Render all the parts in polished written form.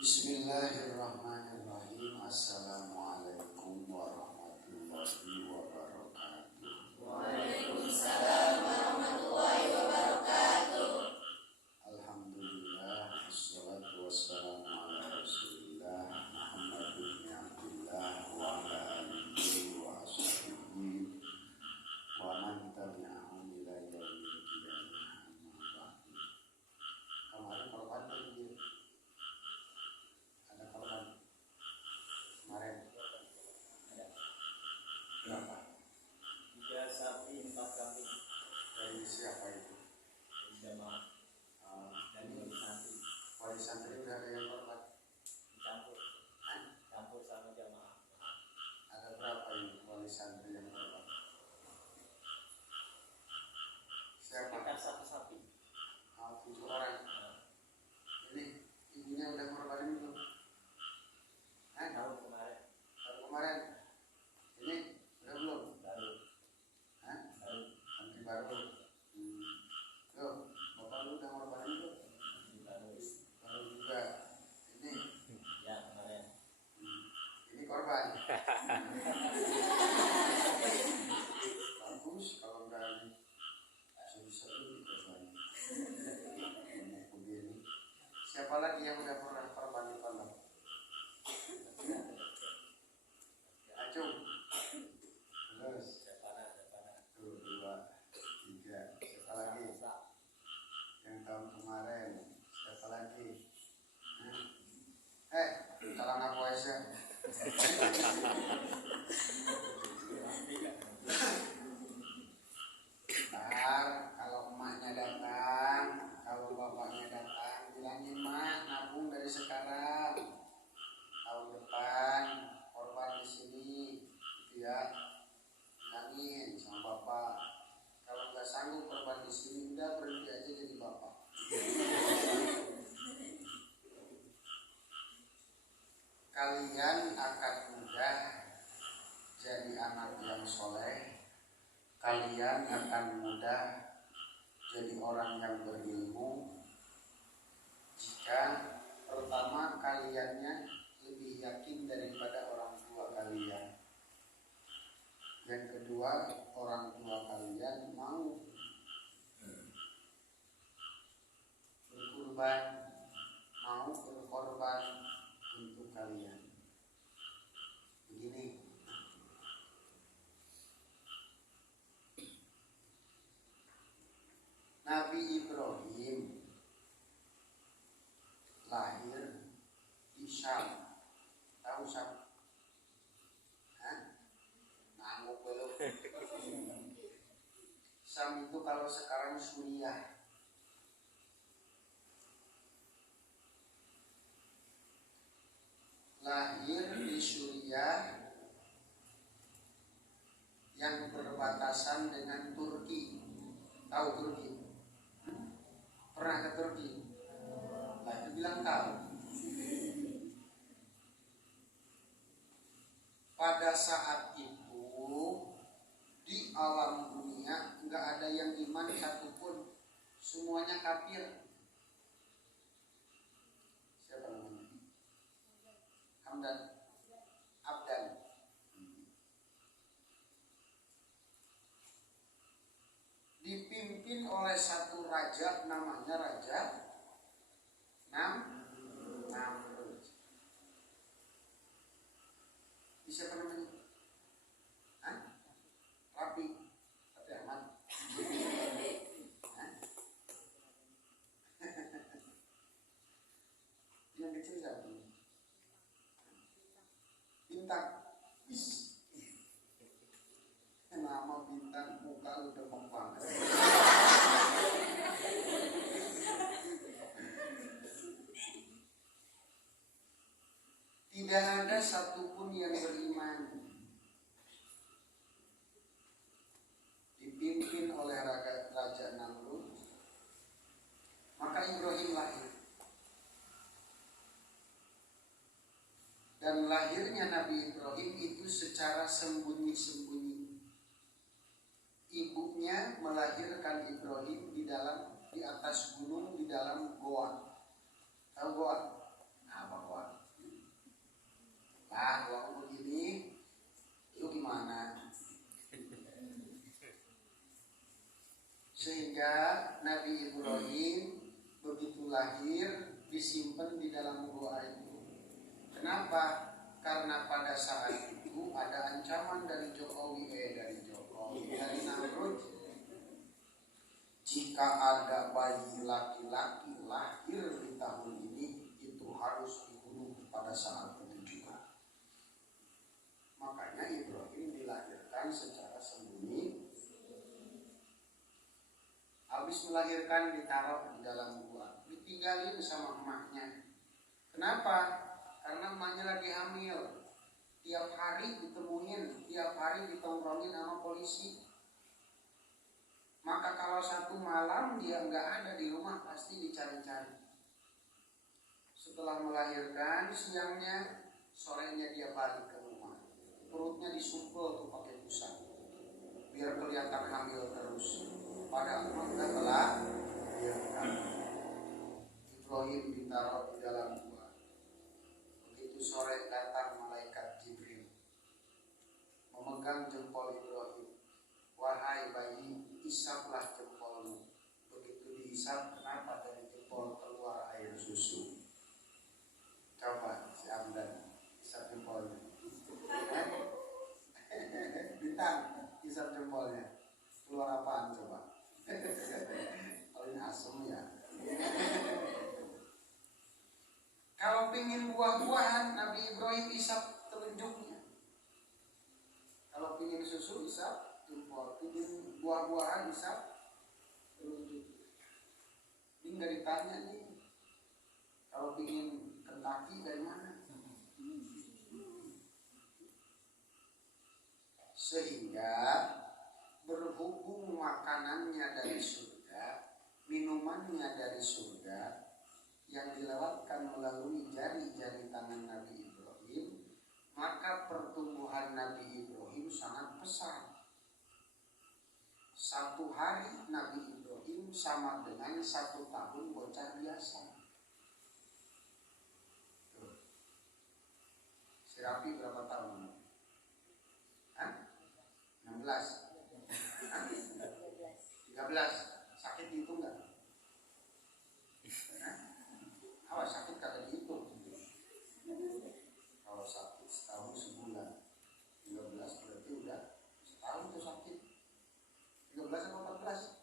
Bismillahirrahmanirrahim. Assalamualaikum warahmatullahi wabarakatuh. Waalaikumsalam warahmatullahi wabarakatuh. Alhamdulillah, wassalatu wassalamu ala rasulillah Muhammad bin Abdullah wa ala alihi wa ashabihi wa man tabi'ahum ila yaumil qiyamah. Kemarin korban tadi ada korban kemarin berapa? 3 sapi 4 kambing Dari siapa itu? jamaah dan wali Wali santri santri udah ada yang korban? campur sama jamaah. Ada berapa ini wali santri yang korban? Siapa? Sekitar 1 sapi. 7 orang. Ini ibunya udah korbanin belum? Tahun kemarin Baru kemarin. Ini udah belum? baru Santri baru. Yo, bapak lu udah korbanin belum? Baru juga. Ini ya kemarin. ini korban. Bagus kalau berani. Seru-seru dikorbanin. Begini. Siapa lagi yang udah pernah korban di pondok? Acung. Terus. Tuh, 2, 3. Siapa lagi? Yang tahun kemarin. Siapa lagi? Kalau nggak puasa. Ntar kalau emaknya datang, kalau bapaknya datang, bilangin mak nabung dari sekarang. Tahun depan korban di sini, gitu ya. Bilangin sama bapak. Kalau nggak sanggup korban di sini, udah berhenti aja jadi bapak. Kalian akan mudah jadi anak yang soleh. Kalian akan mudah jadi orang yang berilmu jika pertama kaliannya lebih yakin daripada orang tua kalian. Yang kedua, orang tua kalian mau berkorban, mau berkorban untuk kalian. Begini, Nabi Ibrahim lahir di Syam. Tahu Syam? Ngangguk belum? Syam itu kalau sekarang Suriah. Lahir di Suriah yang berbatasan dengan Turki. Tahu Turki? Pernah ke Turki? Nah, itu bilang tahu. Pada saat itu di alam dunia nggak ada yang iman satupun, semuanya kafir. Siapa namanya? Hamdan, Abdan. Dipimpin oleh satu raja, namanya Raja Namrud. Siapa namanya? Rapi Ahmad. Yang kecil siapa? Bintang. Nama Bintang, muka lu demam banget. Tidak ada satupun yang beriman. Dipimpin oleh Raja Namrud, maka Ibrahim lahir. Dan lahirnya Nabi Ibrahim itu secara sembunyi-sembunyi. Ibunya melahirkan Ibrahim di atas gunung, di dalam goa. Tahu goa? bahwa lah gua begini, itu gimana? Sehingga Nabi Ibrahim begitu lahir disimpan di dalam gua itu. Kenapa? Karena pada saat itu ada ancaman dari dari Namrud. Jika ada bayi laki-laki lahir di tahun ini, itu harus dibunuh pada saat itu juga. Makanya Ibrahim dilahirkan secara sembunyi. Habis melahirkan ditaruh di dalam gua, ditinggalin sama emaknya. Kenapa? Karena emaknya lagi hamil. Tiap hari ditemuin, tiap hari ditongkrongin sama polisi. Maka kalau satu malam dia nggak ada di rumah, pasti dicari-cari. Setelah melahirkan, siangnya, sorenya dia balik ke rumah. Perutnya disumpel tuh pakai busa, biar kelihatan hamil terus. Padahal mereka telah dilahirkan. Ibrahim ditaruh di dalam gua. Begitu sore datang malaikat Jibril, memegang jempol Ibrahim. Wahai bayi, isaplah jempolmu. Begitu diisap, kenapa dari jempol keluar air susu? Coba si Amdan isap jempolnya. Bintang isap jempolnya. Keluar apaan coba? Paling asem ya. Kalau pingin buah-buahan, Nabi Ibrahim isap telunjuknya. Kalau pingin susu isap jempol, pingin buah-buahan isap telunjuk. Ini nggak ditanya nih. Kalau pingin Kentucky dari mana? Sehingga berhubung makanannya dari surga, minumannya dari surga, yang dilewatkan melalui jari-jari tangan Nabi Ibrahim, maka pertumbuhan Nabi Ibrahim sangat pesat. Satu hari Nabi Ibrahim sama dengan 1 tahun bocah biasa. Si Rafi berapa tahun? 16? 13? Sakit dihitung nggak? Awas sakit kagak dihitung. Kalau sakit setahun sebulan, 13 berarti udah setahun tuh sakit. 13 atau 14?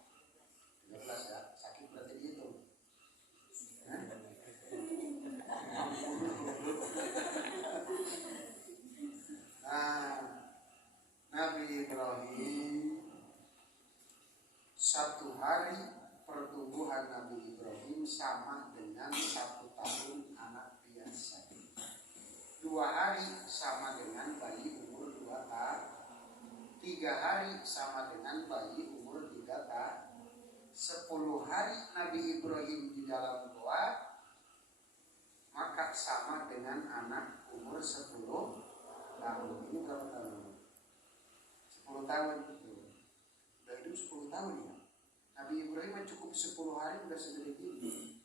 13 ya, sakit berarti dihitung. Nah, Nabi Ibrahim, 1 hari pertumbuhan Nabi Ibrahim sama dengan 1 tahun anak biasa. 2 hari sama dengan bayi umur 2 tahun. 3 hari sama dengan bayi umur 3 tahun. 10 hari Nabi Ibrahim di dalam goa, maka sama dengan anak umur 10 tahun. Ini berapa tahun? 10 tahun. Udah hidup 10 tahun ya. Nabi Ibrahim cukup 10 hari udah segede gini.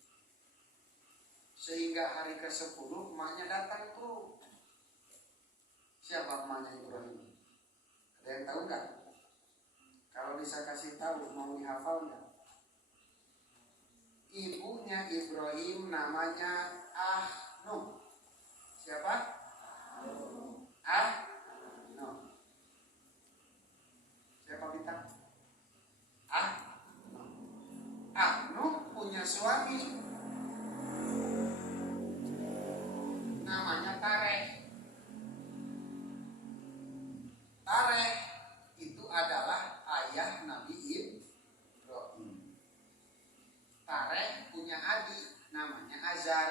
Sehingga hari ke-10 emaknya datang tuh. Siapa emaknya Ibrahim? Ada yang tahu nggak? Kalau bisa kasih tahu, mau dihafal nggak? Ibunya Ibrahim namanya Ahnuh. Siapa? Ahnuh. Siapa bintang? Ahnuh punya suami namanya Tareh. Tareh itu adalah ayah Nabi Ibrahim. Tareh punya adik namanya Azar.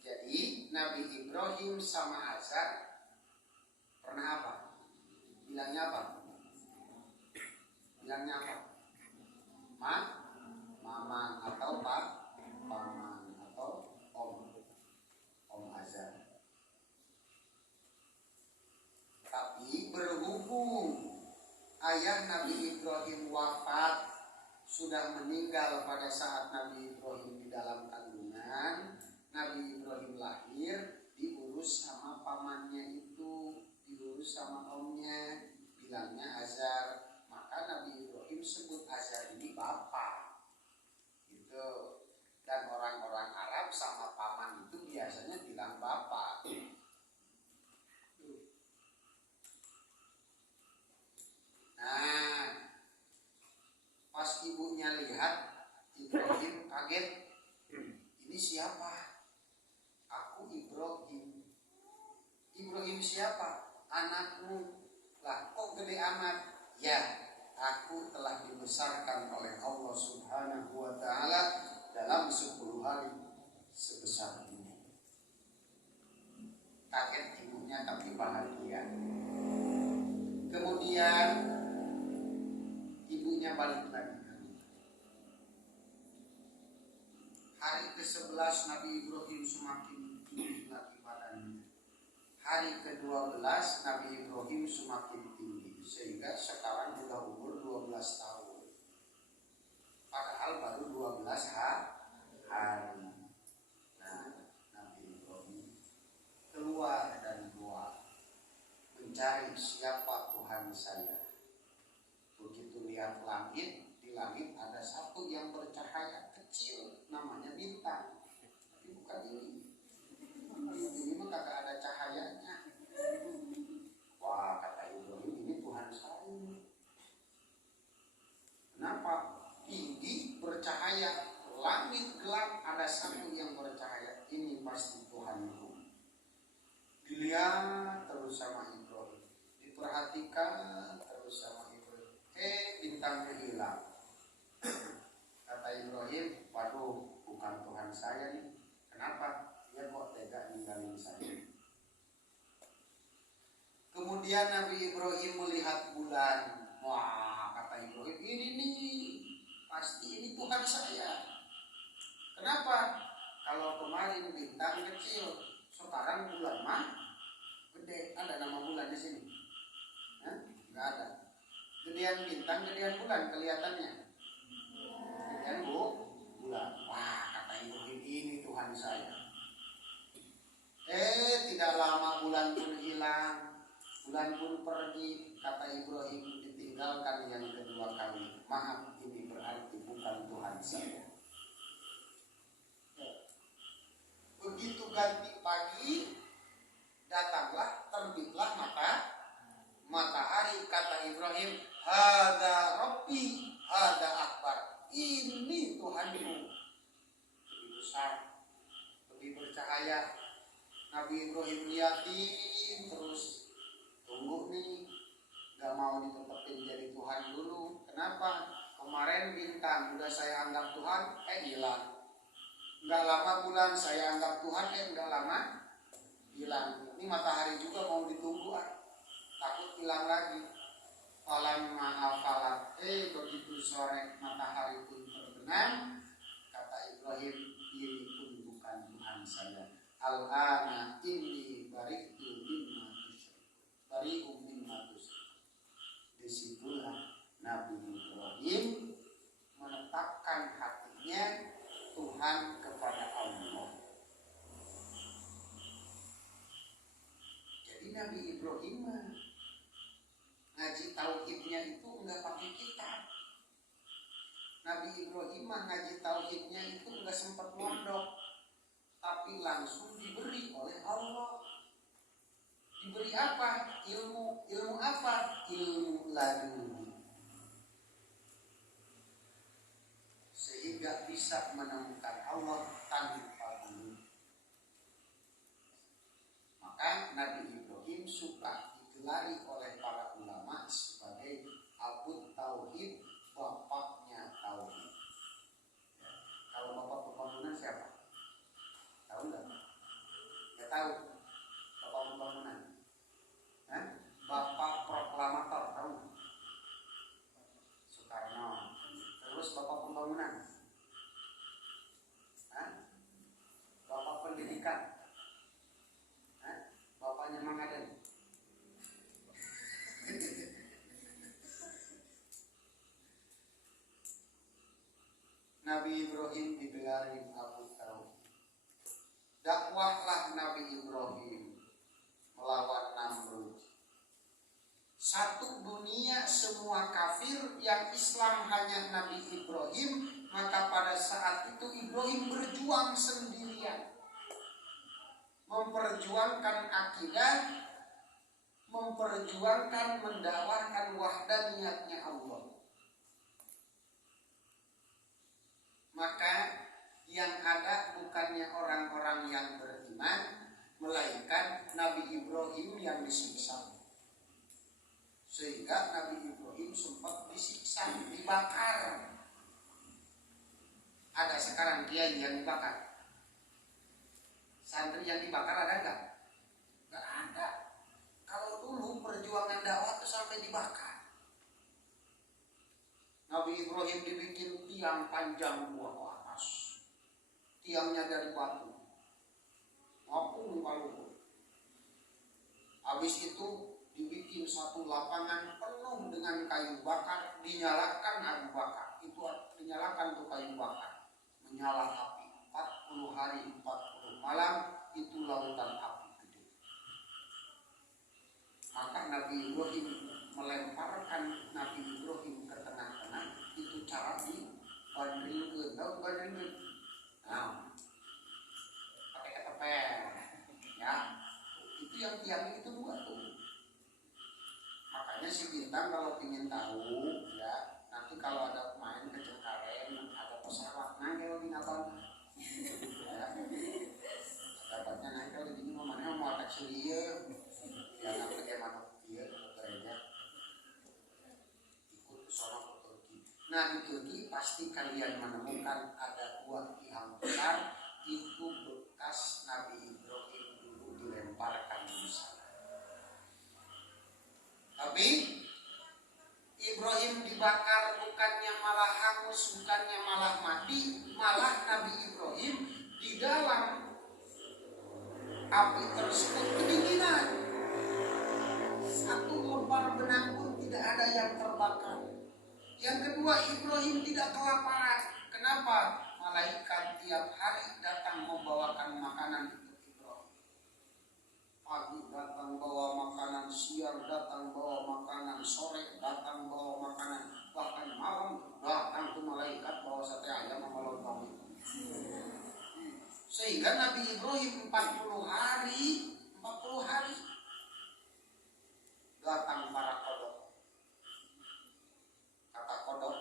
Jadi Nabi Ibrahim sama Azar pernah apa? Bilangnya apa? Bilangnya apa? Mama atau paman atau om Azar. Tapi berhubung ayah Nabi Ibrahim wafat, sudah meninggal pada saat Nabi Ibrahim di dalam kandungan, Nabi Ibrahim lahir diurus sama pamannya itu, diurus sama omnya, bilangnya Azar. Maka Nabi Ibrahim sebut Azar ini bapak gitu. Dan orang-orang Arab sama paman itu biasanya bilang bapak. Nah, pas ibunya lihat Ibrahim kaget, ini siapa? Aku Ibrahim. Ibrahim siapa? Anakmu. Lah kok gede amat? Ya, aku telah dibesarkan oleh Allah Subhanahu wa ta'ala dalam 10 hari sebesar ini. Kaget ibunya tapi bahagia. Kemudian ibunya balik lagi. Hari ke-11 Nabi Ibrahim semakin tinggi lagi badannya. Hari ke-12 Nabi Ibrahim semakin tinggi, sehingga sekarang sudah umur 12 tahun. Padahal baru 12 hari. Nah, Nabi Ibrahim keluar dari gua mencari siapa Tuhan saya. Begitu lihat langit, di langit ada satu yang bercahaya kecil, namanya bintang. Tapi bukan ini. Ini mah kagak ada cahayanya. Wah, kata Ibrahim, ini Tuhan saya. Kenapa? Tinggi bercahaya, langit gelap, ada satu yang bercahaya. Ini pasti Tuhanku. Dilihat terus sama Ibrahim, diperhatikan terus sama Ibrahim. Bintangnya hilang. Kata Ibrahim, waduh, bukan Tuhan saya nih. Kenapa? Dia kok tega ninggalin saya. Kemudian Nabi Ibrahim melihat bulan. Wah, kata Ibrahim, ini nih, pasti ini Tuhan saya. Kenapa? Kalau kemarin bintang kecil, sekarang bulan mah gede. Ada nama bulan di sini? Nggak ada. Gedean bintang, gedean bulan kelihatannya. Gedean bulan. Wah, kata Ibrahim, ini Tuhan saya. Tidak lama bulan pun hilang, bulan pun pergi. Kata Ibrahim, ditinggalkan yang kedua kali. Maaf, ini berarti bukan Tuhan saya. Begitu ganti pagi, datanglah, terbitlah matahari. Kata Ibrahim, hada Rabbi, hada akbar. Ini Tuhanku. Lebih besar, lebih bercahaya. Nabi Ibrahim liatin terus, tunggu nih, gak mau ditetepin jadi Tuhan dulu. Kenapa? Kemarin bintang udah saya anggap Tuhan, hilang. Gak lama bulan saya anggap Tuhan, gak lama hilang. Ini matahari juga mau ditunggu, takut hilang lagi. Falam ma'afalat, begitu sore matahari pun terbenam. Kata Ibrahim, ini pun bukan Tuhan saya. Al-ana inni bari'tu mimma tusyrik. Disitulah Nabi Ibrahim menetapkan hatinya Tuhan kepada Allah. Jadi Nabi Ibrahim ngaji tauhidnya itu enggak pakai kitab. Nabi Ibrahim ngaji tauhidnya itu enggak sempat mondok, tapi langsung diberi oleh Allah. Diberi apa? Ilmu. Ilmu apa? Ilmu laduni. Sehingga bisa menemukan Allah tanpa guru. Maka Nabi Ibrahim suka digelari oleh para ulama sebagai Abu Tauhid, bapaknya tauhid. Kalau bapak pembangunan siapa? Tahu nggak? Ya tahu. Bapak pembangunan. Bapak proklamator tahu nggak? Soekarno. Terus bapak pembangunan. Bapak pendidikan. Bapaknya Mang Aden. Nabi Ibrahim digelari Abu Tauhid. dakwahlah Nabi Ibrahim melawan Namrud. Satu dunia semua kafir, yang Islam hanya Nabi Ibrahim. Maka pada saat itu Ibrahim berjuang sendirian, memperjuangkan akidah, memperjuangkan, mendakwahkan wahdaniyatnya Allah. Maka yang ada bukannya orang-orang yang beriman, melainkan Nabi Ibrahim yang disiksa. Sehingga Nabi Ibrahim sempat disiksa, dibakar. Ada sekarang kiai yang dibakar? Santri yang dibakar ada enggak? Enggak ada. Kalau dulu perjuangan dakwah itu sampai dibakar. Nabi Ibrahim dibikin tiang panjang buah ke atas. Tiangnya dari batu. Ngapung kalau. Habis itu dibikin satu lapangan penuh dengan kayu bakar, dinyalakan Abu Bakar. Itu dinyalakan tuh kayu bakar, menyala api 40 hari 40 malam, itu lautan api gede. Maka Nabi Ibrahim melemparkan Nabi Ibrahim ke tengah-tengah. Itu cara dibandingkan, tahu bandingkan? Nah, pakai ketepel, ya. Itu yang tiang itu dua tuh. Makanya si Bintang kalau ingin tahu, ya, nanti kalau ada main ke Cengkareng, ada pesawat nangkel di abang, ya, dapatnya nangkel di sini mana mau atak selia, yang apa kayak mana dia, kayaknya ikut ke sana ke Turki. Nah di Turki pasti kalian menemukan ada dua tiang besar, itu bekas Nabi Ibrahim dulu dilemparkan di sana. Tapi Ibrahim dibakar bukannya malah hangus, bukannya malah mati, malah Nabi Ibrahim di dalam api tersebut kedinginan. Satu lembar benang pun tidak ada yang terbakar. Yang kedua, Ibrahim tidak kelaparan. Kenapa? Malaikat tiap hari datang membawakan makanan untuk Ibrahim. Pagi datang bawa makanan, siang datang bawa makanan, sore datang bawa makanan, bahkan malam datang tuh malaikat bawa sate ayam sama lontong. Sehingga Nabi Ibrahim 40 hari datang para kodok. Kata kodok,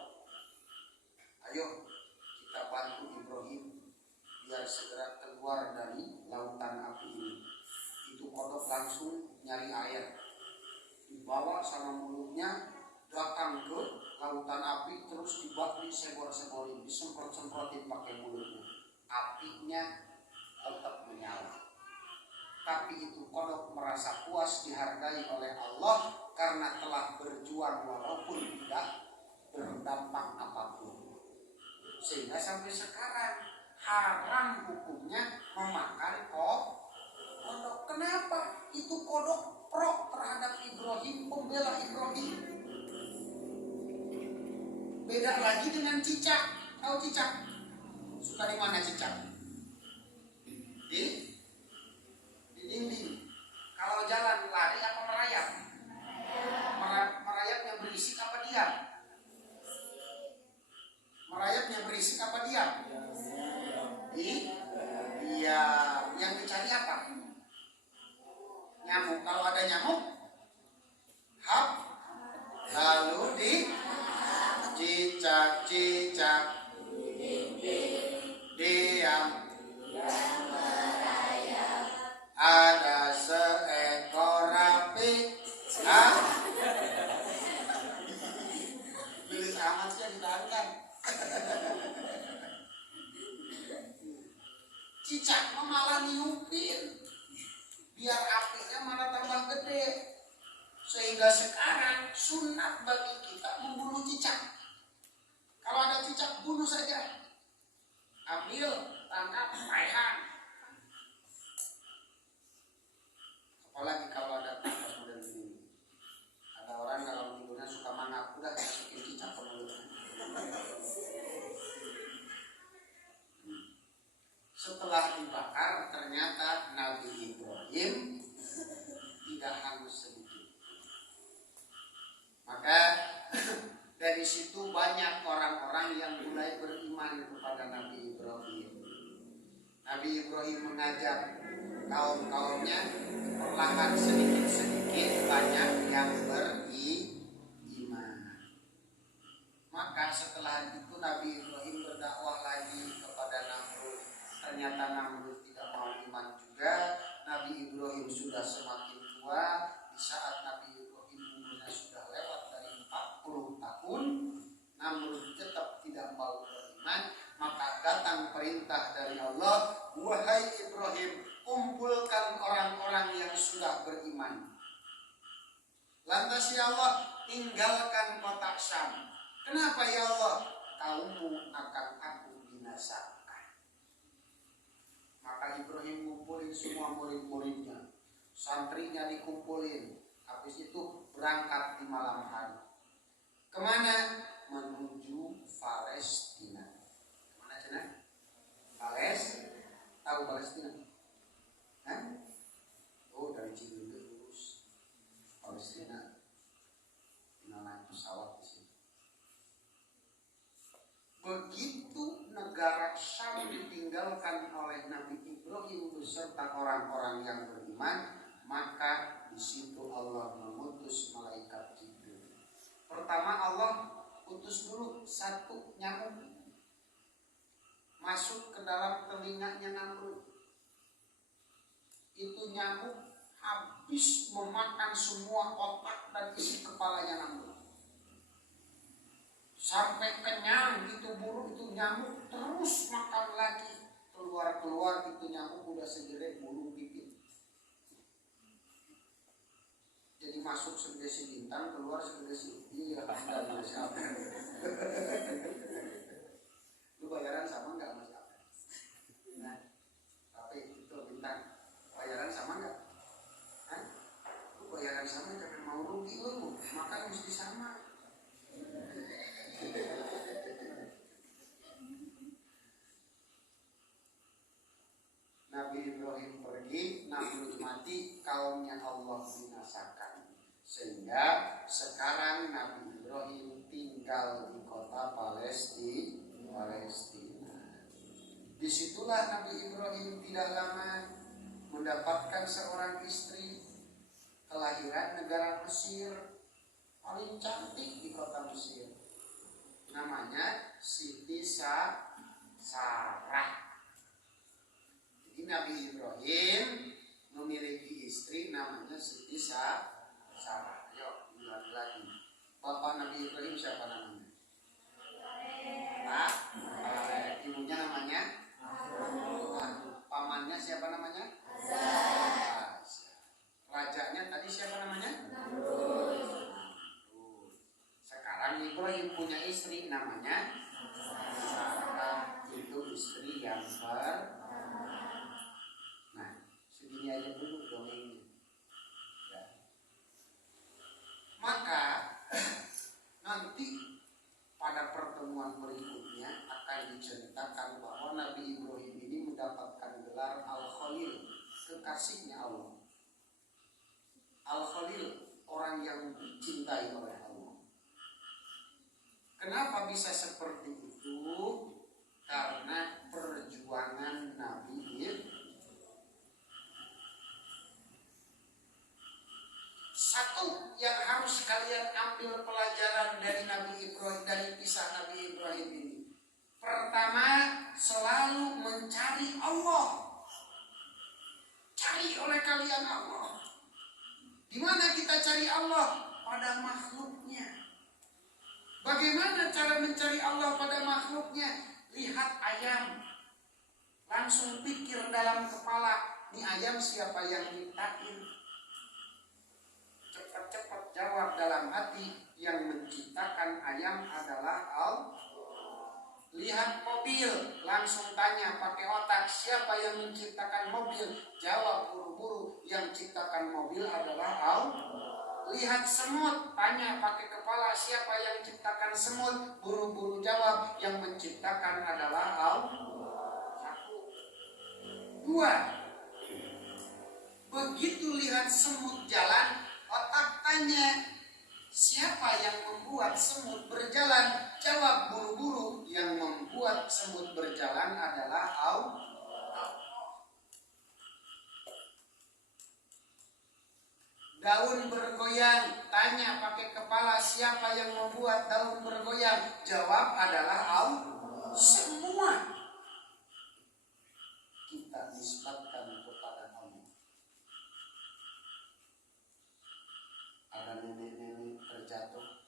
ayo kita bantu Ibrahim biar segera keluar dari lautan api ini. Itu kodok langsung nyari air, dibawa sama mulutnya datang ke lautan api, terus disebor-seborin, disemprot-semprotin pakai mulutnya. Apinya tetap menyala. Tapi itu kodok merasa puas, dihargai oleh Allah karena telah berjuang walaupun tidak berdampak apapun. Sehingga sampai sekarang haram hukumnya memakan kodok. Kenapa? Itu kodok pro terhadap Ibrahim, pembela Ibrahim. Beda lagi dengan cicak. Tahu cicak? Suka di mana cicak? Di dinding. Kalau jalan lari apa merayap? Merayapnya berisik apa diam? Merayapnya berisik apa diam? Iya. Yang dicari apa? Nyamuk. Kalau ada nyamuk, hap, lalu di cicak-cicak diam. Ada seekor rapi. Bilis amat sih ditangan. Cicak malah niupin, biar apinya malah tambah gede. Sehingga sekarang sunat bagi kita membunuh cicak. Kalau ada cicak, bunuh saja. Ambil, tangkap, rehan. Apalagi kalau ada tangkas model ini. Ada orang kalau tidurnya suka mangap, udah masukin cicak ke mulutnya. Setelah dibakar, ternyata Nabi Ibrahim mengajak kaum-kaumnya, perlahan sedikit-sedikit banyak yang beriman. Maka setelah itu Nabi Ibrahim berdakwah lagi kepada Namrud. Ternyata Namrud tidak mau iman juga. Nabi Ibrahim sudah semakin tua. Di saat Nabi Ibrahim umurnya sudah lewat dari 40 tahun, Namrud tetap tidak mau beriman. Maka datang perintah dari Allah, wahai Ibrahim, kumpulkan orang-orang yang sudah beriman. Lantas ya Allah, tinggalkan kota Syam. Kenapa ya Allah? Kaummu akan aku binasakan. Maka Ibrahim kumpulin semua murid-muridnya, santrinya dikumpulin. Habis itu berangkat di malam hari. Kemana? Menuju Palestina. Kemana cina? Palestina. Tahu Palestina? Hah? Oh, dari Cirebon lurus Palestina. Tinggal naik pesawat di sini. Begitu negara Syam ditinggalkan oleh Nabi Ibrahim beserta orang-orang yang beriman, maka di situ Allah mengutus malaikat Jibril. Pertama Allah utus dulu satu nyamuk masuk ke dalam telinganya Namrud. Itu nyamuk habis memakan semua otak dan isi kepalanya Namrud. Sampai kenyang itu burung, itu nyamuk terus makan lagi. Keluar-keluar itu nyamuk udah segede burung pipit. Jadi masuk segede si bintang, keluar segede si iya, dari siapa? Lu bayaran sama nggak Mas Abel? Nah, tapi itu bintang bayaran sama nggak? Hah? Lu bayaran sama jangan mau rugi lu, makan mesti sama. Nabi Ibrahim pergi, Namrud mati, kaumnya Allah binasakan. Sehingga sekarang Nabi Ibrahim tinggal di kota Palestina. Disitulah Nabi Ibrahim tidak lama mendapatkan seorang istri kelahiran negara Mesir, paling cantik di kota Mesir. Namanya Siti Sarah. Jadi Nabi Ibrahim memiliki istri namanya Siti Sarah. Yuk, ulangi lagi. Bapak Nabi Ibrahim siapa namanya? Ibunya namanya? Pamannya siapa namanya? Rajanya tadi siapa namanya? Sekarang Ibrahim punya istri namanya Sarah. Itu istri yang Nah, segini aja dulu dongengnya. Ya. Maka nanti pada pertemuan berikutnya akan diceritakan bahwa Nabi Ibrahim ini mendapatkan gelar Al-Khalil, kekasihnya Allah. Al-Khalil, orang yang dicintai oleh Allah. Kenapa bisa seperti itu? Karena perjuangan Nabi Ibrahim. Satu yang harus kalian ambil pelajaran dari Nabi Ibrahim, dari kisah Nabi Ibrahim ini. Pertama, selalu mencari Allah. Cari oleh kalian Allah. Di mana kita cari Allah? Pada makhluknya. Bagaimana cara mencari Allah pada makhluknya? Lihat ayam. Langsung pikir dalam kepala, ini ayam siapa yang nyiptain? Cepat-cepat jawab dalam hati, yang menciptakan ayam adalah Allah. Lihat mobil, langsung tanya pakai otak, siapa yang menciptakan mobil? Jawab buru-buru, yang ciptakan mobil adalah Allah. Lihat semut, tanya pakai kepala, siapa yang menciptakan semut? Buru-buru jawab, yang menciptakan adalah Allah. Satu. Dua. Begitu lihat semut jalan, otak tanya, siapa yang membuat semut berjalan? Jawab buru-buru, yang membuat semut berjalan adalah Allah. Daun bergoyang, tanya pakai kepala siapa yang membuat daun bergoyang? Jawab adalah Allah. Semua kita nisbatkan kepada Allah. Ada nenek-nenek terjatuh,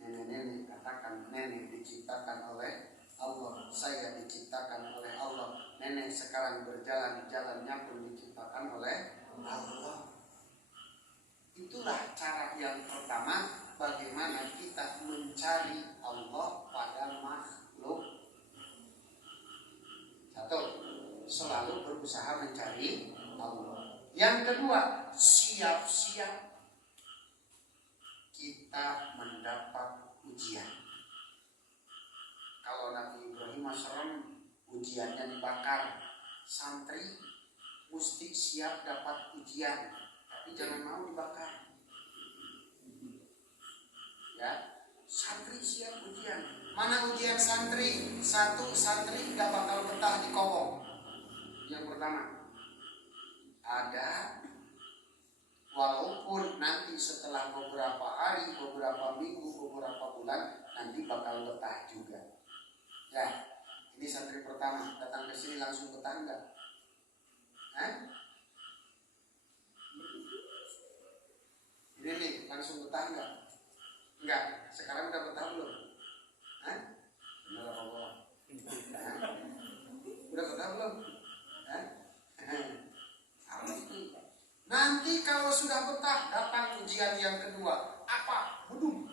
nenek-nenek katakan nenek diciptakan oleh Allah, saya diciptakan oleh Allah. Nenek sekarang berjalan, jalannya pun diciptakan oleh Allah. Itulah cara yang pertama bagaimana kita mencari Allah pada makhluk. Satu, selalu berusaha mencari Allah. Yang kedua, siap-siap kita mendapat ujian. Kalau Nabi Ibrahim AS ujiannya dibakar, santri mesti siap dapat ujian, tapi jangan mau dibakar. Ya, santri siap ujian. Mana ujian santri? Satu, santri gak bakal betah di kobong. Yang pertama, ada walaupun nanti setelah beberapa hari, beberapa minggu, beberapa bulan nanti bakal betah juga. Ya, ini santri pertama datang ke sini langsung betah enggak? Ini nih langsung betah enggak? Enggak. Sekarang udah betah belum? Benar apa bohong? Udah betah belum? Nanti kalau sudah betah datang ujian yang kedua. Apa? Buduk.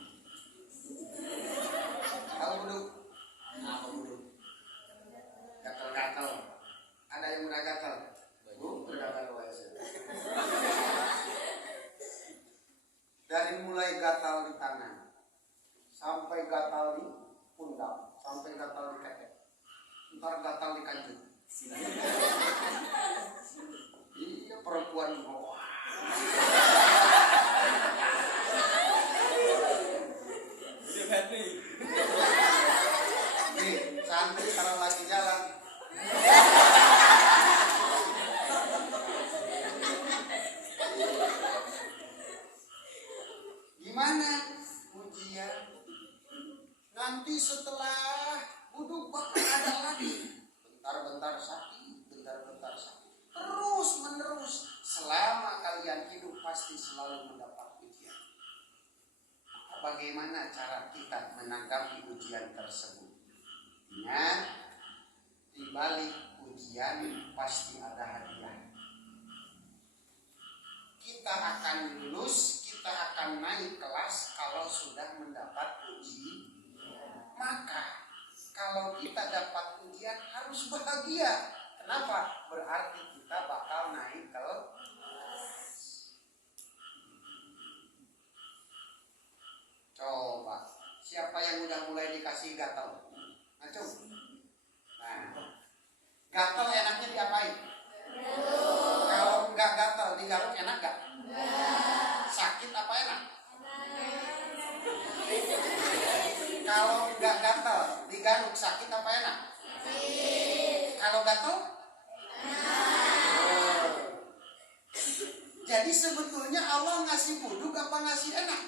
Tahu buduk? Apa buduk? Gatal-gatal. Ada yang udah gatal? Bergatal wajah. Dari mulai gatal di tangan sampai gatal di pundak, sampai gatal di kaki, ntar gatal di kanjut. Iya perempuan bawah. Nih santri sekarang lagi jalan. Gimana ujian? Nanti setelah buduk bakal ada lagi. Bentar-bentar sakit, bentar-bentar sakit. Terus menerus. Selama kalian hidup pasti selalu mendapat ujian. Bagaimana cara kita menanggapi ujian tersebut? Ingat, di balik ujian pasti ada hadiah. Kita akan lulus, kita akan naik kelas kalau sudah mendapat ujian. Maka kalau kita dapat ujian harus bahagia. Kenapa? Berarti kita bakal naik kelas. Coba, siapa yang udah mulai dikasih gatal? Acung. Nah, gatal enaknya diapain? Kalau nggak gatal digaruk enak nggak? Sakit apa enak? Kalau nggak gatal digaruk sakit apa enak? Kalau gatal? Jadi sebetulnya Allah ngasih buduk apa ngasih enak?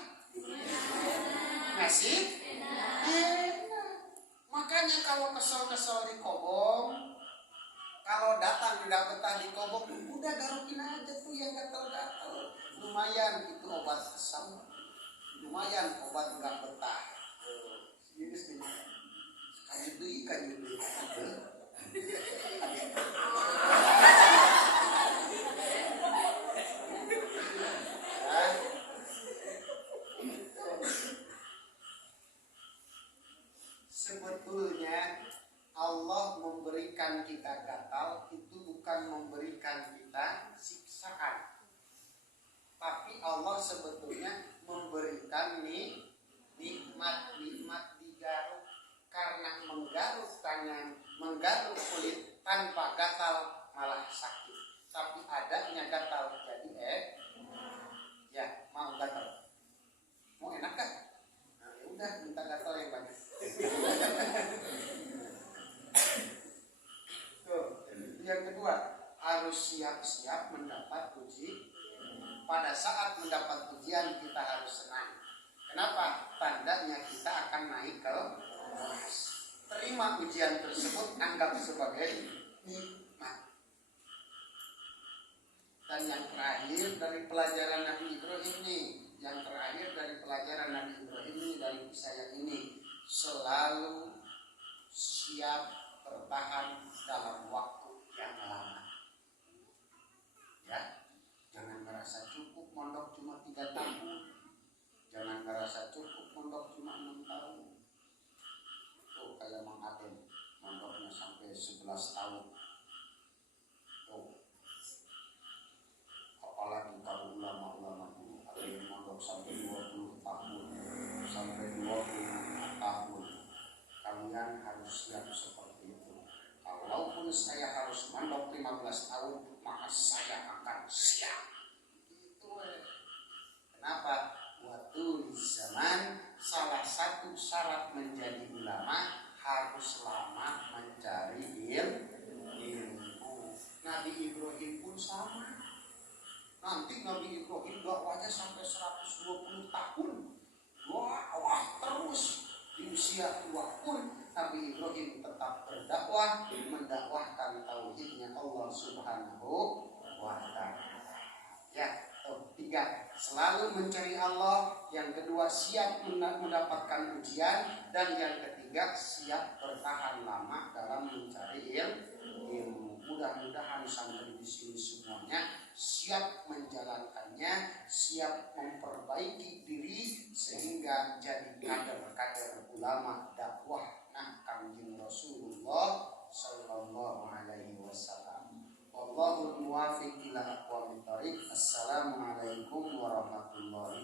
Ngasih enak. Makanya kalau kesel-kesel di kobong, kalau datang nggak betah di kobong, udah garukin aja tuh yang gatal-gatal. Lumayan itu obat kesel. Lumayan obat nggak betah. Ini sih. Kayak itu ikan itu. Sebetulnya Allah memberikan kita gatal itu bukan memberikan kita siksaan, tapi Allah sebetulnya memberikan nikmat digaruk. Karena menggaruk tangan, menggaruk kulit tanpa gatal malah sakit, tapi adanya gatal jadi ya mau gatal, mau enak kan? Nah, ya udah minta gatal yang banyak. Tuh, yang kedua harus siap-siap mendapat ujian. pada saat mendapat ujian kita harus senang. Kenapa? Tandanya kita akan naik ke kelas. Terima ujian tersebut, anggap sebagai nikmat. Dan yang terakhir dari pelajaran Nabi Ibrahim ini, dari kisah yang ini, selalu siap bertahan dalam waktu yang lama. Ya, jangan merasa cukup mondok cuma 3 tahun. Jangan merasa cukup mondok cuma 6 tahun. Tuh kayak Mang Aden, mondoknya sampai 11 tahun. Tuh. Apalagi kalau ulama-ulama dulu, ada yang mondok sampai 20 tahun, sampai 25 tahun. Kalian harus siap seperti itu. Kalaupun saya harus mondok 15 tahun, maka saya akan siap. Itu. Kenapa? Waktu zaman, salah satu syarat menjadi ulama harus lama mencari ilmu. Nabi Ibrahim pun sama. Nanti Nabi Ibrahim dakwahnya sampai 120 tahun. Wah terus. Di usia tua pun Nabi Ibrahim tetap berdakwah, mendakwahkan tauhidnya Allah Subhanahu wa ta'ala. Ya, 3, selalu mencari Allah. Yang kedua, siap mendapatkan ujian. Dan yang ketiga, siap bertahan lama dalam mencari ilmu. Mudah-mudahan sampai di sini semuanya siap menjalankannya, siap memperbaiki diri sehingga jadi kader-kader ulama dakwah Kanjeng Rasulullah sallallahu alaihi wasallam. Wallahul muwaffiq ila aqwamit thoriq. Assalamualaikum warahmatullahi